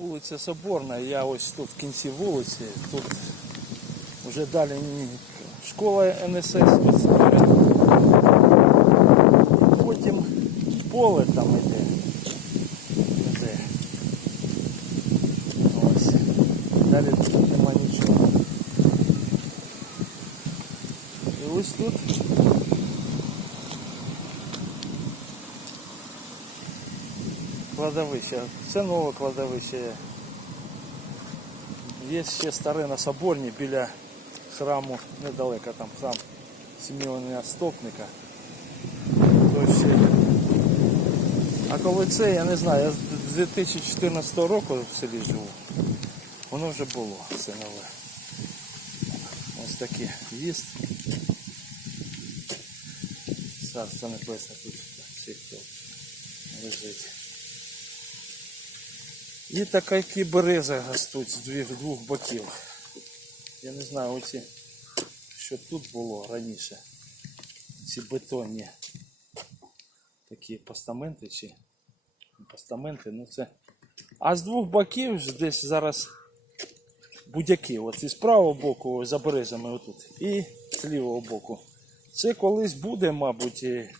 Вулиця Соборна, я ось тут в кінці вулиці, тут вже далі ні- школа НСС ось. Потім поле там іде. Іде. Ось. Далі тут нема нічого. І ось тут кладовище. Це нове кладовище. Є ще старе на Соборні біля храму, недалеко там храм Сім'йона Стопника. То. А коли це, я не знаю, я з 2014 року в селі живу. Воно вже було, це нове. Ось таке в'їзд. Царство небесне тут цей хто лежить. І такі берези ростуть з двох, боків. Я не знаю, оці, що тут було раніше. Ці бетонні такі постаменти чи постаменти, ну це. А з двох боків десь зараз будь-які. От із правого боку за березами отут. І з лівого боку. Це колись буде, мабуть, і,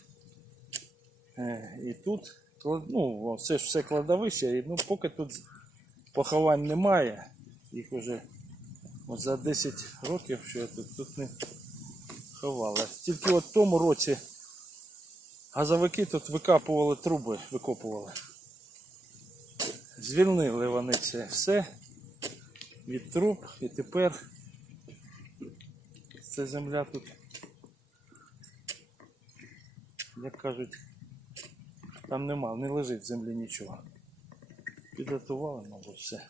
е, і тут. Ну, це ж все кладовище, і ну, поки тут поховань немає. Їх вже от за 10 років, що я тут, тут не ховали. Тільки от в тому році газовики тут викапували труби, викопували. Звільнили вони це все від труб і тепер ця земля тут, як кажуть, там нема, не лежить в землі нічого. Підготували, мабуть, все.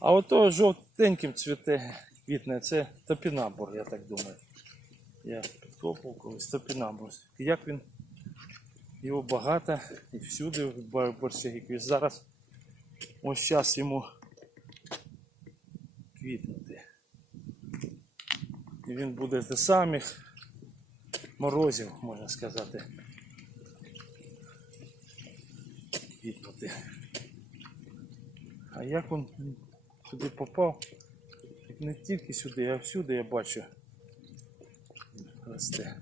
А ото жовтеньким цвіте квітне, це топінамбур, я так думаю. Я підкопував колись топінамбур. Як він його багато і всюди в Борсягівці. Зараз ось час йому квітнути. І він буде до самих морозів, можна сказати. Квітнути. А як він сюди попав? Не тільки сюди, а всюди я бачу. Росте.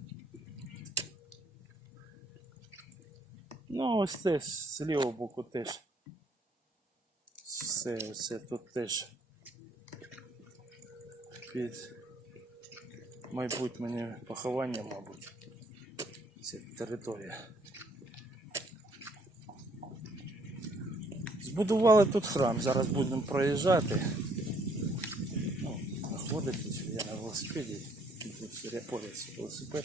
Ну, ось це з лівого боку теж. Все, все тут теж під майбутнє поховання, мабуть. Це територія. Збудували тут храм, зараз будемо проїжджати. Ну, знаходитись, я на велосипеді, тут поряд велосипед.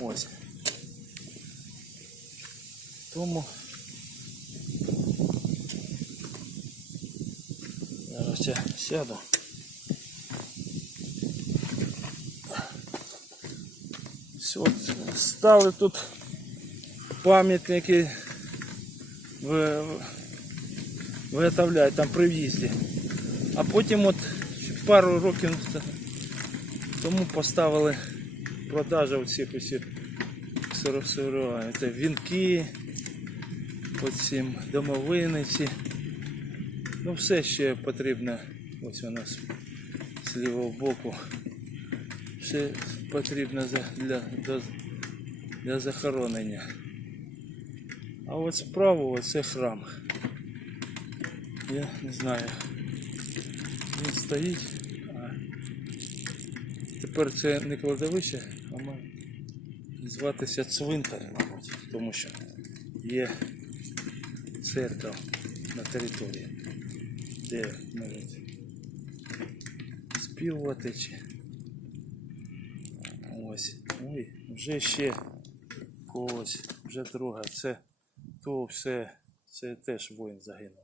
Ось. Тому зараз я сяду. От стали тут пам'ятники ви- виготовляють там при в'їзді. А потім от пару років тому поставили продажа оцих усіх Це вінки, оці домовиниці. Ну все ще потрібно. Ось у нас з лівого боку. Все потрібно для, для, для захоронення. А от справа це храм. Я не знаю. Він стоїть. А тепер це не кладовище, а має зватися цвинтар, мабуть, тому що є церква на території, де можуть співати чи. Ось. Ой, вже ще когось, вже друга. Це то все, це теж воїн загинув.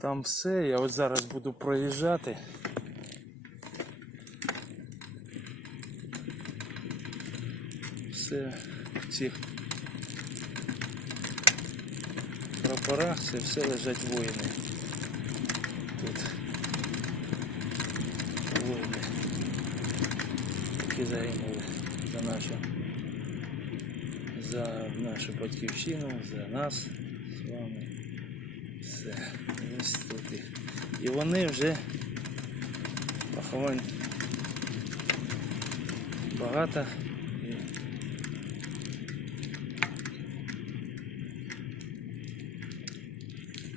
Там все, я от зараз буду проїжджати. Все в цих прапорах, це все лежать воїни. Тут воїни, які загинули за нашу за нашу батьківщину, за нас з вами. Все. Ось тут їх. І вони вже поховань багато.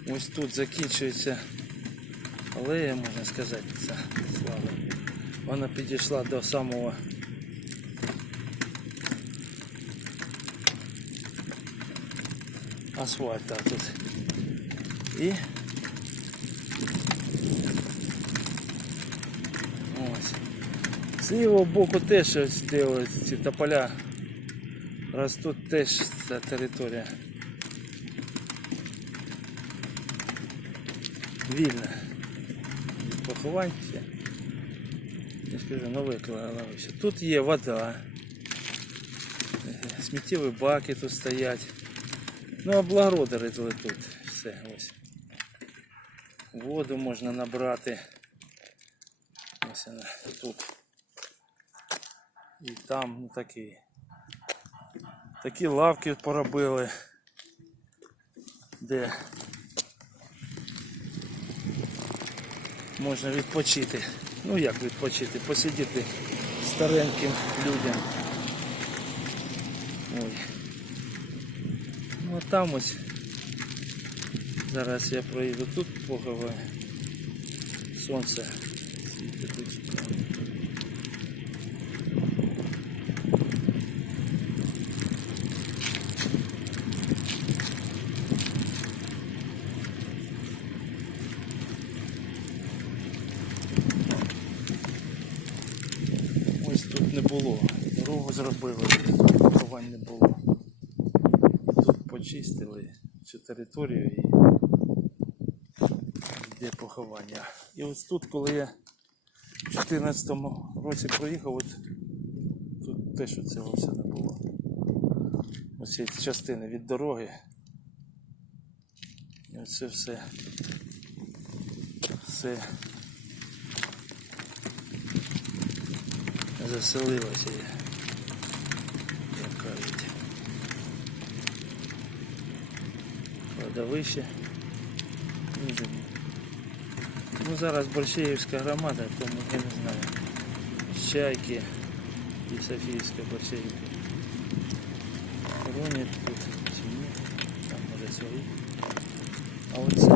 Ось тут закінчується алея, можна сказати, ця слава. Вона підійшла до самого асфальта тут. І ось. З лівого боку теж ось де ці тополя ростуть теж ця територія. Вільна. Поховань. Я ж кажу, нове кладовище. Тут є вода. Сміттєві баки тут стоять. Ну, облагородили тут все ось. Воду можна набрати. Ось вона тут. І там ну, такі. Такі лавки поробили. Де можна відпочити. Ну як відпочити? Посидіти стареньким людям. Ой. Ну а там ось. Зараз я проїду тут поховаю. Сонце світить тут. Ось тут не було. Дорогу зробили, поховань не було. Тут почистили цю територію і йде поховання. І ось тут, коли я в 2014 році проїхав, от тут теж цього все не було. Ось ці частини від дороги. І оце все. Все заселилося, кажуть. Кладовище. Дуже. Ну зараз Борщеївська громада, тому я не знаю. Чайки і Софіївська Борщеївка. Хоронять тут чи ні. Там може свої. А оце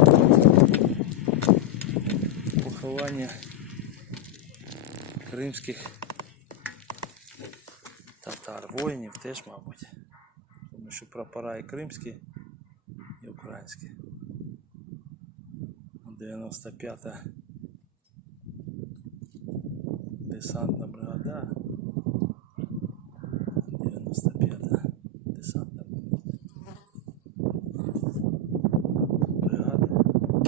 поховання кримських татар, Воїнів теж, мабуть. Тому що прапора і кримські, і українські. 95-та десантна бригада. 95-та десантна бригада.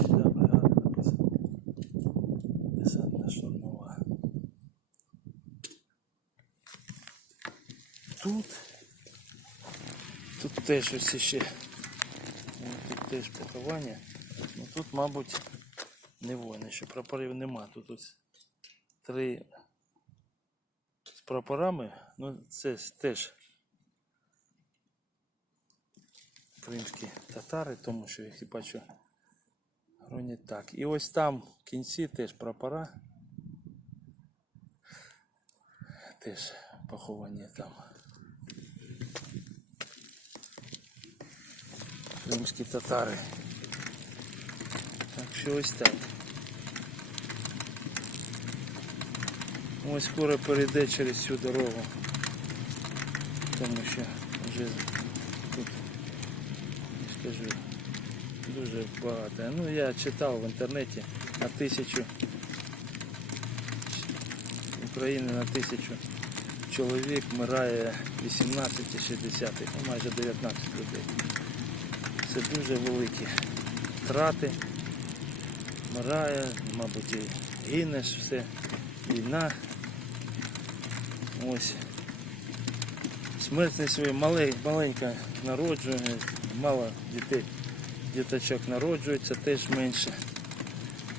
Да, бригада написано. Десантна штурмова. Тут. Тут теж ось ще. Тут теж поховання. Ну тут, мабуть, не воїни, що прапорів нема. Тут ось три з прапорами. Ну це теж кримські татари, тому що їх і бачу гронять так. І ось там в кінці теж прапора. Теж поховані там. Кримські татари. Так що ось так. Ось скоро перейде через цю дорогу. Тому що вже тут, я ж кажу, дуже багато. Ну я читав в інтернеті на тисячу України на тисячу чоловік вмирає 18-60, ну майже 19 людей. Це дуже великі втрати. Вмирає, мабуть, гинеш все. Війна. Ось. Смертність своя мале- маленька народжує, мало дітей, діточок народжується теж менше.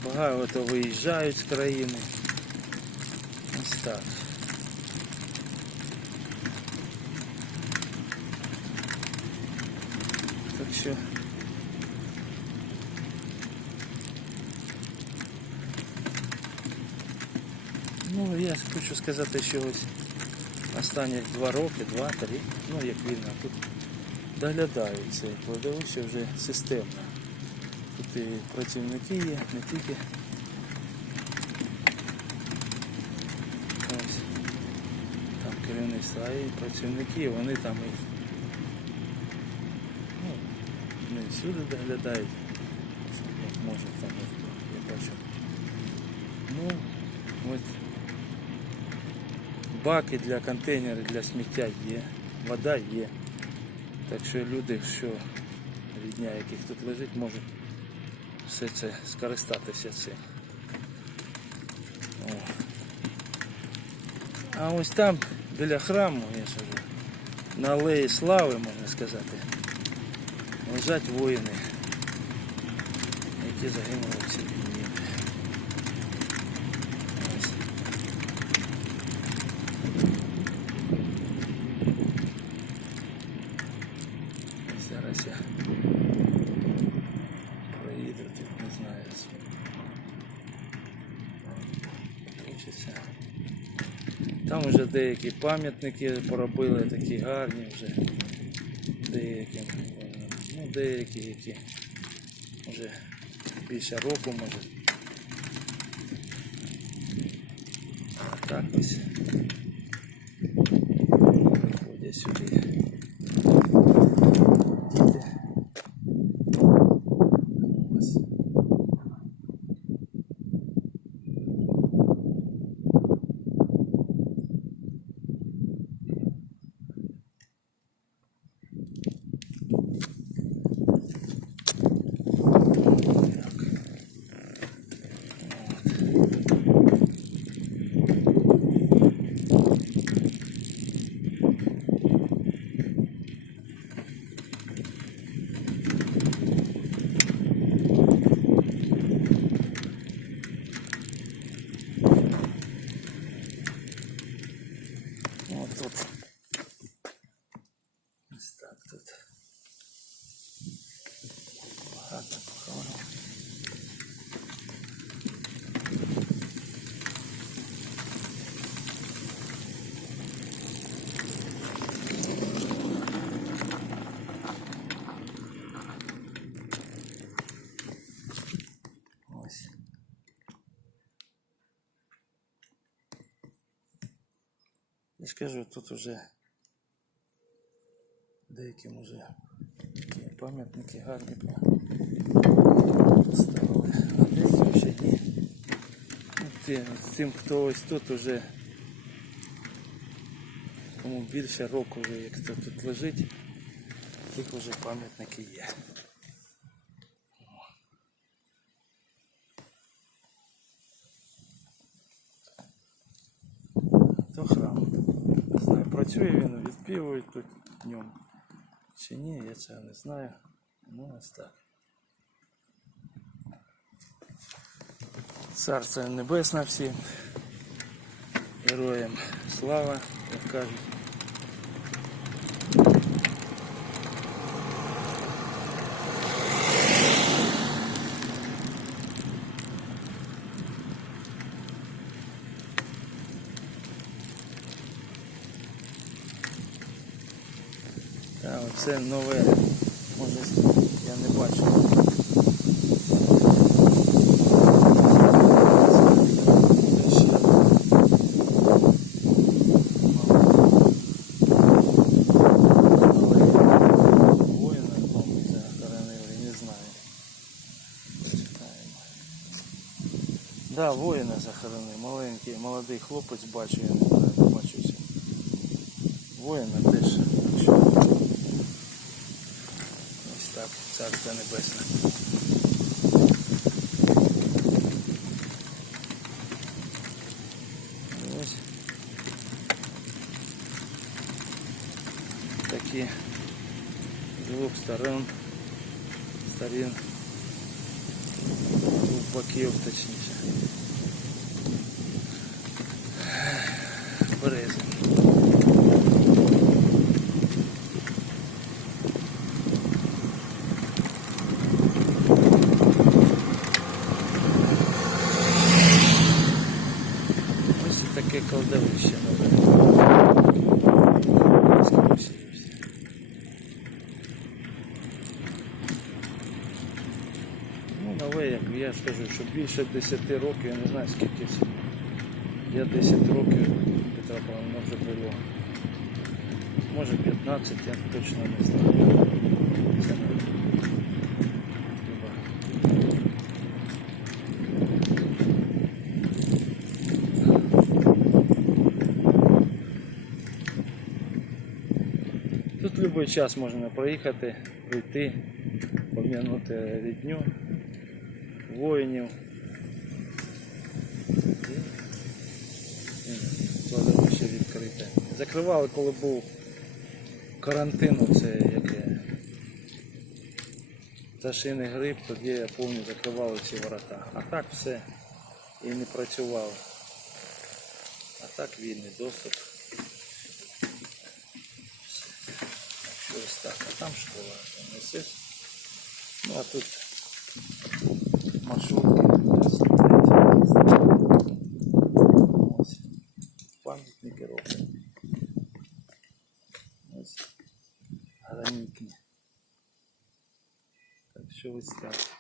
Багато виїжджають з країни. Ось так. Що. Ну, я хочу сказати, що ось останні два роки, два-три, ну як війна, тут доглядають це кладовище вже системно. Тут і працівники є, не тільки. Ось. Там керівництво, а і працівники, вони там і ну, не всюди доглядають. Як може там я бачу. Ну, от баки для контейнерів для сміття є, вода є. Так що люди, що рідня, яких тут лежить, можуть все це скористатися цим. О. А ось там, біля храму, я ж кажу, на алеї слави, можна сказати, лежать воїни, які загинули в цій війні. Зараз я проїду тут, не знаю. Хочеться. Там вже деякі пам'ятники поробили, такі гарні вже. Деякі, деякі, які вже більше року може. Так ось приходять сюди. Діти. Ось. Вот тут. Ось так тут. Багато похоронів. Ось. Я ж кажу, тут уже деякі може такі пам'ятники гарні поставили, а деякі ще ні. Ну, Тим, хто ось тут уже кому більше року вже, як хто тут лежить, тих вже пам'ятники є. То храм. Не знаю, працює він, відпівують тут днем. Чи ні, я цього не знаю. Ну ось так. Царство небесне всім. Героям слава, як кажуть. Оце нове. Може я не бачу. Маленький, молодий хлопець бачу, я не знаю, не бачу. цього. Воїна теж. Так що Ось так, царство небесне. Ось такі з двох сторон, сторін, двох боків точніше. Кладовище є все. Ну, нове, як я ж кажу, що більше 10 років, я не знаю скільки це. Я 10 років Петра Павловна вже було. Може 15, я точно не знаю. Це не треба. Тут в будь-який час можна проїхати, прийти, пом'янути рідню, воїнів. Кладовище відкрите. Закривали, коли був карантин, оце яке. Пташиний гриб, тоді я пам'ятаю, закривали ці ворота. А так все і не працювало. А так вільний доступ. там школа там несеш. Ну а тут маршрутки для студентів. Ось. Пам'ятники роблять. Ось. Гранітні. Так що ось так.